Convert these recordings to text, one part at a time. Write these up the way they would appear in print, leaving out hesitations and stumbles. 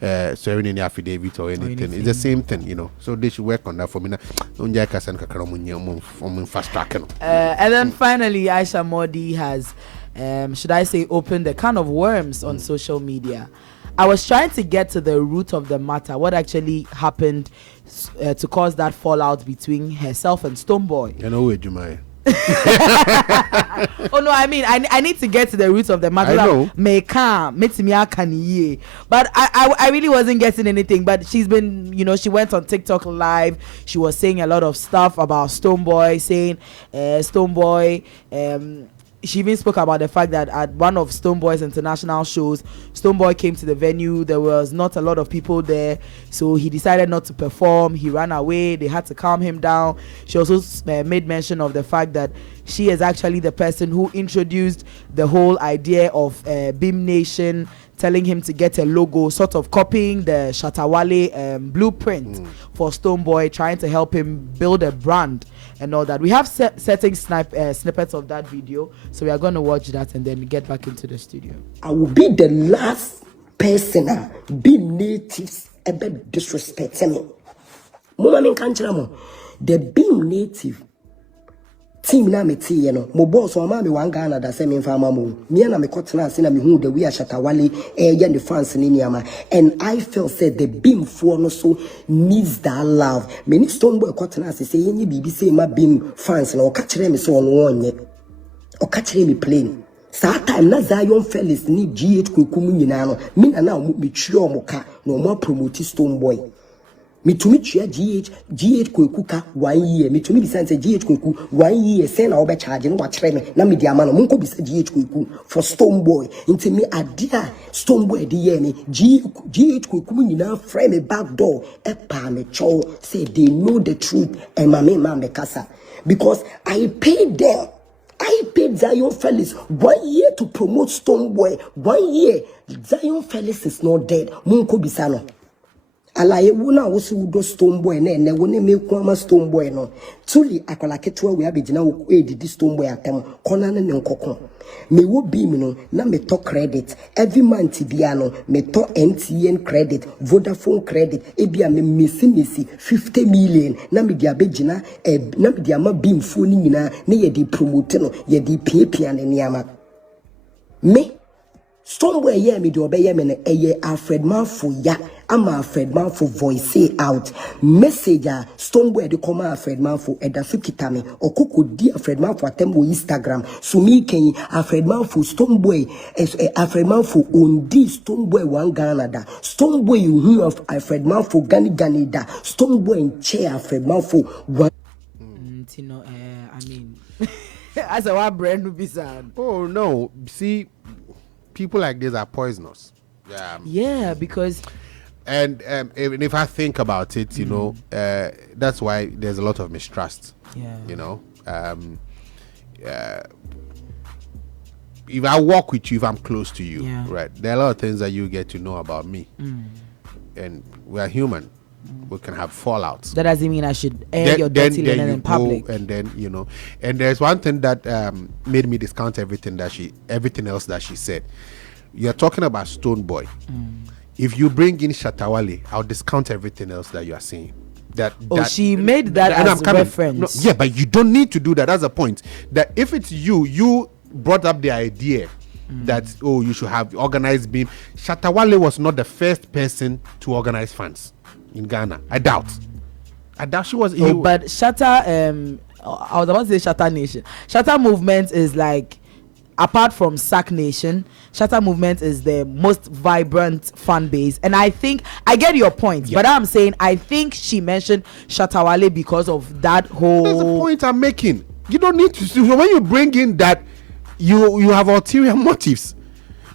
swearing in the affidavit or anything. It's the same thing, you know. So they should work on that for me. And then finally, Aisha Modi has, should I say, opened a can of worms on social media. I was trying to get to the root of the matter, what actually happened to cause that fallout between herself and Stonebwoy. You know where Jumai. Oh no, I mean I need to get to the roots of the matter. I know. But I really wasn't getting anything. But she's been, you know, she went on TikTok live. She was saying a lot of stuff about Stonebwoy, saying Stonebwoy. She even spoke about the fact that at one of Stonebwoy's international shows, Stonebwoy came to the venue. There was not a lot of people there, so he decided not to perform. He ran away. They had to calm him down. She also made mention of the fact that she is actually the person who introduced the whole idea of Beam Nation, telling him to get a logo, sort of copying the Shatawale blueprint for Stonebwoy, trying to help him build a brand and all that. We have certain snippets of that video, so we are going to watch that and then get back into the studio. I will be the last person be natives ever disrespect me. The Beam Native team na me ti ye no mo boss o ma me wan Ghana da se me fa ma mo me na me kotena se na me hu the we Shatawale ye the fans ni niama, and I felt said the Beam for no so needs that love. Me ni Stonebwoy kotena se ye ni bibi se ma Beam fans na o ka kire me so ono onye o ka kire me plain sa time na Zion Felix ni GH Kweku nyina no me na me twi o mo ka na o mo promote Stonebwoy. Me to meet you GH Kweku ka 1 year. Me to me bisa say GH Kweku 1 year. Say na obe charge no watch me. Na me di amano munko bisa GH Kweku for Stonebwoy. Into me adia Stonebwoy di year me GH Kweku nyina frame me back door. E pa me chow say they know the truth and me kasa because I paid them. I paid Zion Felix 1 year to promote Stonebwoy. 1 year. Zion Felix is not dead. Munko bisa no. Alaye wuna wosi wudo Stonebwoy ne wone me kwama Stonebwoy no tuli akola ketewa we abegina wo edidi Stonebwoy atam kona ne nkokon me wo Beam no na me to credit every month bia no me to MTN credit Vodafone credit ebia me mesi 50 million na me dia begina na me dia ma Beam phone nyina ne ye di promote no ye di pia ne niama me Stonebwoy ye me do obeye me ne eye Alfred Manfo ya ama Alfred Manfo voice out message Stonebwoy de come Alfred Manfo edasu kitame okoko di Alfred Manfo atembo Instagram so mi ken Alfred Manfo Stonebwoy Alfred Manfo on di Stonebwoy wan Ghana da Stonebwoy you hear of Alfred Manfo Gani da Stonebwoy in chair Alfred Manfo wan I mean as a what brand will be sad. Oh no, see, people like this are poisonous. Yeah, because and if I think about it, you know, that's why there's a lot of mistrust. Yeah, you know, if I walk with you, if I'm close to you, right, there are a lot of things that you get to know about me, and we are human. We can have fallouts. That doesn't mean I should air your dirty linen in public. And then, you know, and there's one thing that made me discount everything else that she said. You're talking about Stonebwoy. If you bring in Shatawale, I'll discount everything else that you are saying. She made that as a reference. No, yeah, but you don't need to do that. That's the point. That if it's you brought up the idea that you should have organized Beam. Shatawale was not the first person to organize fans in Ghana. I doubt she was. But Shatter, I was about to say Shatter Nation. Shatter Movement is like, apart from Sack Nation, Shatter Movement is the most vibrant fan base, and I think I get your point. But I'm saying I think she mentioned Shatawale because of that whole. That's the point I'm making. You don't need to. When you bring in that, you have ulterior motives,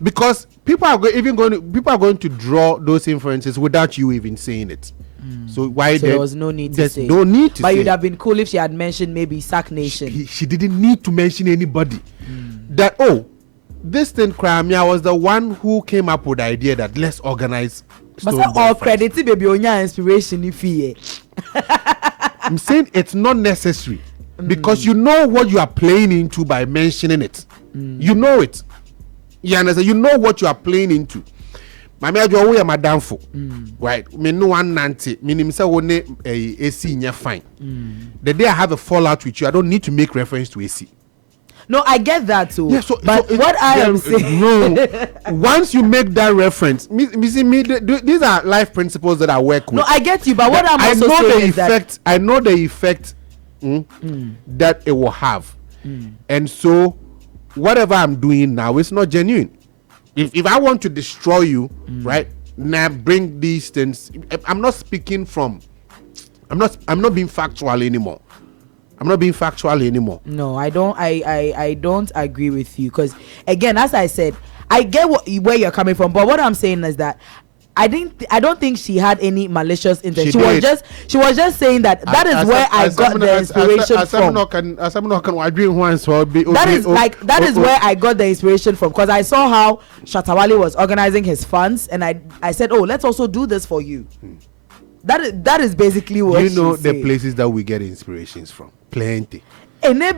because people are going to draw those inferences without you even saying it. So there was no need to say. No need to. But you'd have been cool if she had mentioned maybe Sack Nation. She didn't need to mention anybody. That this thing, Crimea was the one who came up with the idea that let's organize. But all credit to baby on your inspiration if he. I'm saying it's not necessary because you know what you are playing into by mentioning it. You know it. You understand? You know what you are playing into. Mami ajo we madam for. Right? Me no one nanti. Meaning say one AC in your fine. The day I have a fallout with you, I don't need to make reference to AC. No, I get that too. Yeah, but what I am saying, no. Once you make that reference, these are life principles that I work with. No, I get you, but what I'm also saying is that I know the effect that it will have, and so whatever I'm doing now, it's not genuine. If I want to destroy you, right now, bring these things. I'm not speaking from. I'm not being factual anymore. I'm not being factual anymore. No, I don't agree with you, because again, as I said, I get where you're coming from, but what I'm saying is that I don't think she had any malicious intent. She was just saying that is where I got the inspiration from. That is where I got the inspiration from, because I saw how Shatawale was organizing his funds, and I said, oh, let's also do this for you. That is basically what you know. The places that we get inspirations from, plenty. I'm not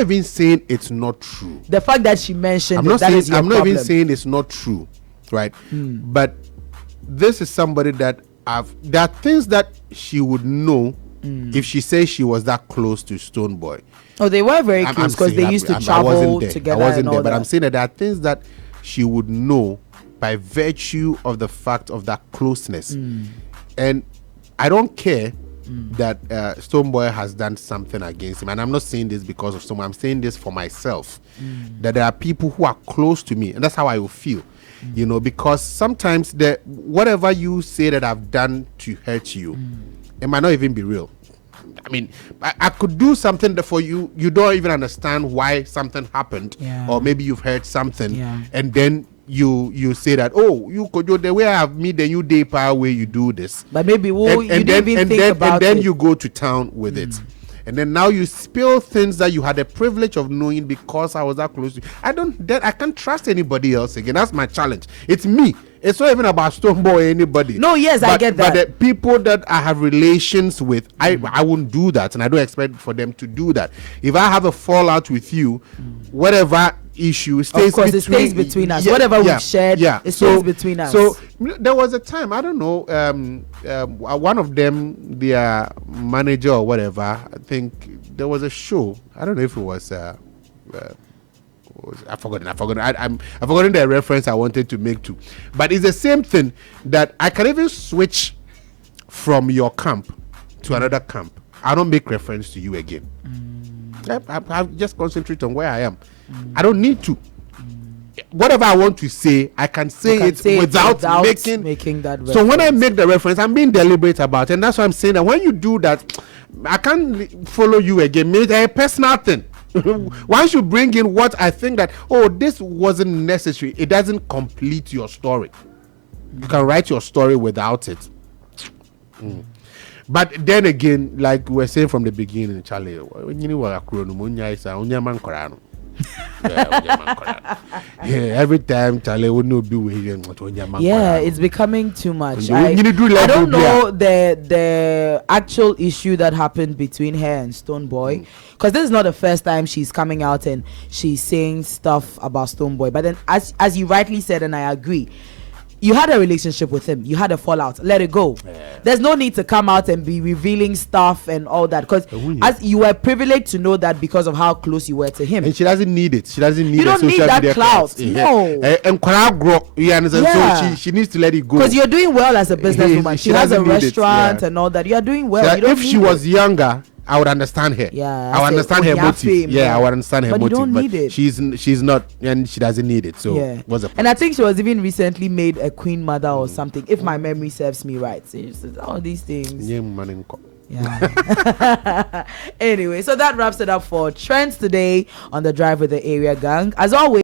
even saying it's not true. The fact that she mentioned I'm not even saying it's not true, right? But this is somebody that there are things that she would know if she says she was that close to Stonebwoy. Oh, they were very close, because they used to travel together. I wasn't there, but I'm saying that there are things that she would know by virtue of the fact of that closeness. And I don't care that Stonebwoy has done something against him, and I'm not saying this because of someone. I'm saying this for myself, that there are people who are close to me, and that's how I will feel, you know, because sometimes whatever you say that I've done to hurt you, it might not even be real. I mean, I could do something that for you don't even understand why something happened, or maybe you've heard something, and then you say that, oh, you could do the way I have me, then you day power way you do this, but maybe you didn't even think about it. And then you go to town with it, and then now you spill things that you had the privilege of knowing because I was that close to you. I can't trust anybody else again. That's my challenge. It's me. It's not even about Stonebwoy or anybody. No, yes, I get that. But the people that I have relations with, I won't do that, and I don't expect for them to do that. If I have a fallout with you, whatever issue stays it stays between us. Whatever we've shared, it stays between us. So there was a time, I don't know, one of them, their manager or whatever, I think there was a show. I don't know if it was I've forgotten. I've forgotten the reference I wanted to make to, but it's the same thing that I can even switch from your camp to another camp. I don't make reference to you again. I just concentrate on where I am. I don't need to. Whatever I want to say, I can say it without making that reference. So when I make the reference, I'm being deliberate about it, and that's why I'm saying that when you do that, I can't follow you again. It's a personal thing. Once you bring in what I think that, oh, this wasn't necessary, it doesn't complete your story. You can write your story without it. But then again, like we were saying from the beginning, Charlie, every time Charlie would not do it. Yeah, it's becoming too much. I don't know the actual issue that happened between her and Stonebwoy, because this is not the first time she's coming out and she's saying stuff about Stonebwoy. But then, as you rightly said, and I agree, you had a relationship with him, you had a fallout, let it go. There's no need to come out and be revealing stuff and all that, because as you were privileged to know that because of how close you were to him, and she doesn't need it. She doesn't need you don't need that clout. No. And so she needs to let it go, because you're doing well as a businesswoman. She has a restaurant and all that. You're doing well. So if she was younger, I would understand her. I would understand her motive. I would understand her motive. You don't need it. She's not, and she doesn't need it. So what's the point? And I think she was even recently made a queen mother or something, if my memory serves me right. So all these things. Anyway, so that wraps it up for Trends today on the Drive with the Area Gang. As always,